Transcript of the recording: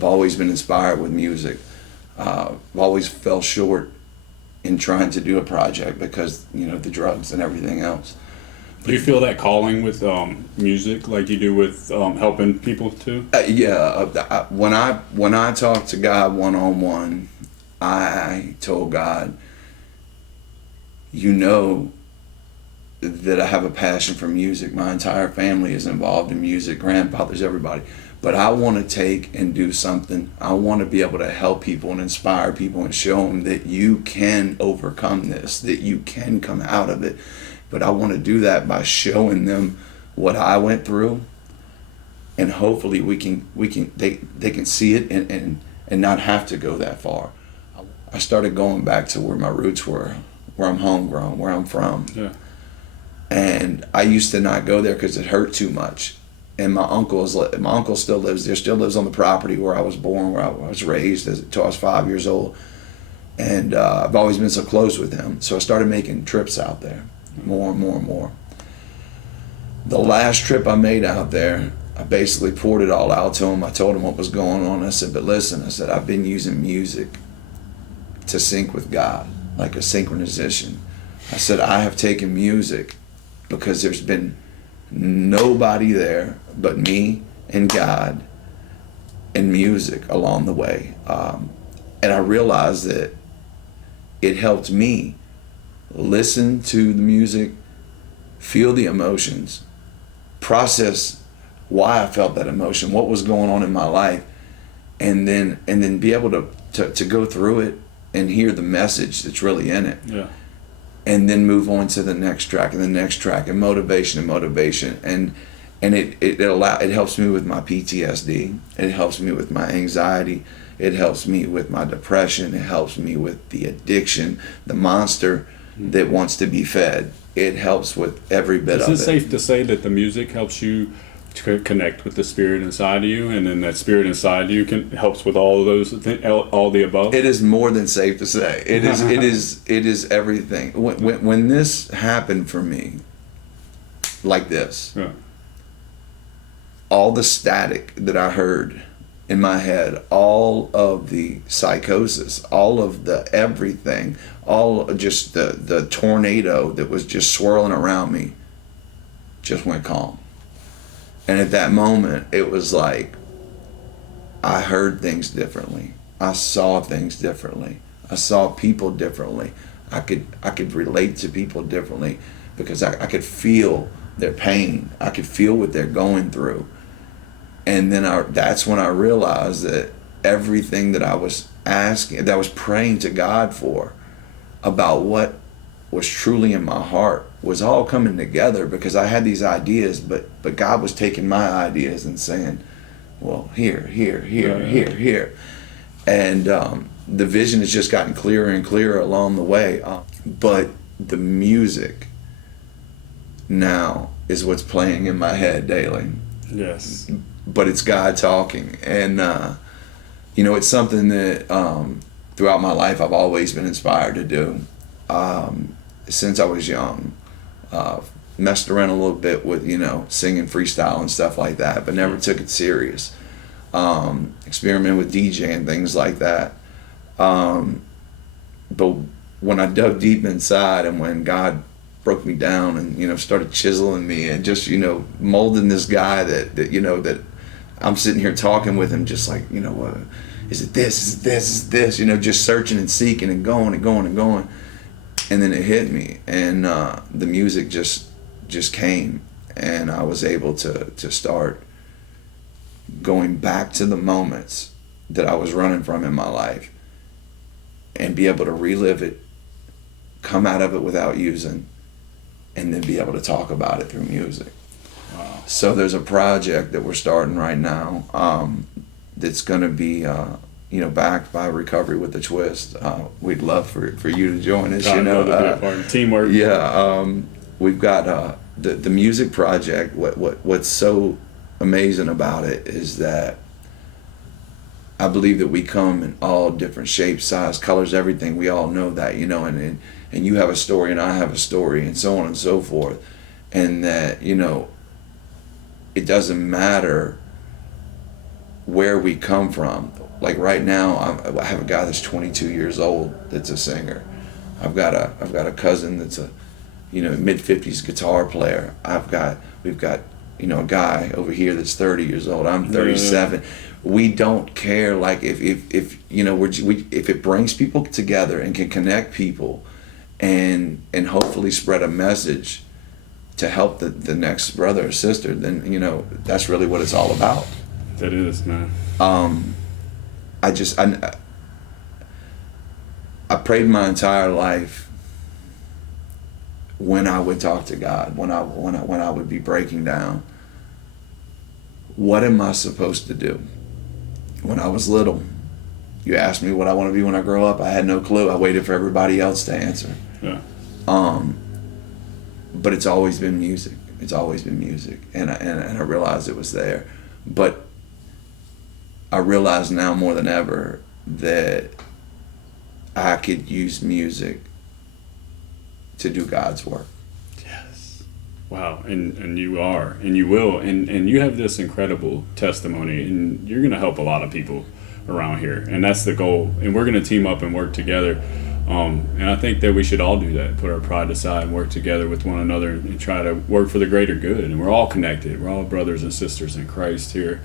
I've always been inspired with music. I've always fell short in trying to do a project because, the drugs and everything else. Do you feel that calling with music like you do with helping people too? When I talked to God one-on-one, I told God, that I have a passion for music. My entire family is involved in music, grandfathers, everybody. But I want to take and do something. I want to be able to help people and inspire people and show them that you can overcome this, that you can come out of it. But I want to do that by showing them what I went through, and hopefully they can see it and not have to go that far. I started going back to where my roots were, where I'm homegrown, where I'm from. Yeah. And I used to not go there because it hurt too much. And my uncle still lives there, still lives on the property where I was born, where I was raised until I was 5 years old. And I've always been so close with him. So I started making trips out there, more and more and more. The last trip I made out there, I basically poured it all out to him. I told him what was going on. I said, but listen, I've been using music to sync with God, like a synchronization. I said, I have taken music because there's been nobody there but me and God and music along the way. And I realized that it helped me listen to the music, feel the emotions, process why I felt that emotion, what was going on in my life, and then be able to go through it and hear the message that's really in it. Yeah. And then move on to the next track and the next track, and motivation, and it helps me with my PTSD. It helps me with my anxiety. It helps me with my depression. It helps me with the addiction, the monster that wants to be fed. It helps with every bit of it. Is it safe to say that the music helps you to connect with the spirit inside of you, and then that spirit inside of you helps with all of those, all the above? It is more than safe to say. It is everything. When this happened for me, like this, yeah. All the static that I heard in my head, all of the psychosis, all of the everything, all just the tornado that was just swirling around me, just went calm. And at that moment, it was like I heard things differently. I saw things differently. I saw people differently. I could relate to people differently because I could feel their pain. I could feel what they're going through. And then that's when I realized that everything that I was asking, that I was praying to God for, about what was truly in my heart, was all coming together, because I had these ideas, but God was taking my ideas and saying, well, here. And the vision has just gotten clearer and clearer along the way. But the music now is what's playing in my head daily. Yes. But it's God talking. And, it's something that throughout my life I've always been inspired to do. Since I was young. Messed around a little bit with, singing freestyle and stuff like that, but never took it serious. Experimented with DJing, things like that. But when I dug deep inside, and when God broke me down and, started chiseling me and just, molding this guy that I'm sitting here talking with him, just like, is it this, is it this, is it this, just searching and seeking and going and going and going. And then it hit me, and the music just came, and I was able to start going back to the moments that I was running from in my life, and be able to relive it, come out of it without using, and then be able to talk about it through music. Wow. So there's a project that we're starting right now that's going to be backed by Recovery with a Twist. We'd love for you to join us. Teamwork. Yeah, we've got the music project. What's so amazing about it is that I believe that we come in all different shapes, size, colors, everything. We all know that, and you have a story and I have a story, and so on and so forth, and that it doesn't matter where we come from. Like right now, I have a guy that's 22 years old that's a singer. I've got a cousin that's a mid-50s guitar player. We've got a guy over here that's 30 years old. I'm 37. We don't care, like if if it brings people together and can connect people and hopefully spread a message to help the next brother or sister, then that's really what it's all about. That is, man. I prayed my entire life when I would talk to God, when I would be breaking down. What am I supposed to do? When I was little, you asked me what I want to be when I grow up. I had no clue. I waited for everybody else to answer. Yeah. But it's always been music. It's always been music, and I realized it was there. But I realize now more than ever that I could use music to do God's work. Yes. Wow. And you are, and you will, and you have this incredible testimony, and you're going to help a lot of people around here, and that's the goal. And we're going to team up and work together. And I think that we should all do that, put our pride aside and work together with one another and try to work for the greater good. And we're all connected. We're all brothers and sisters in Christ here.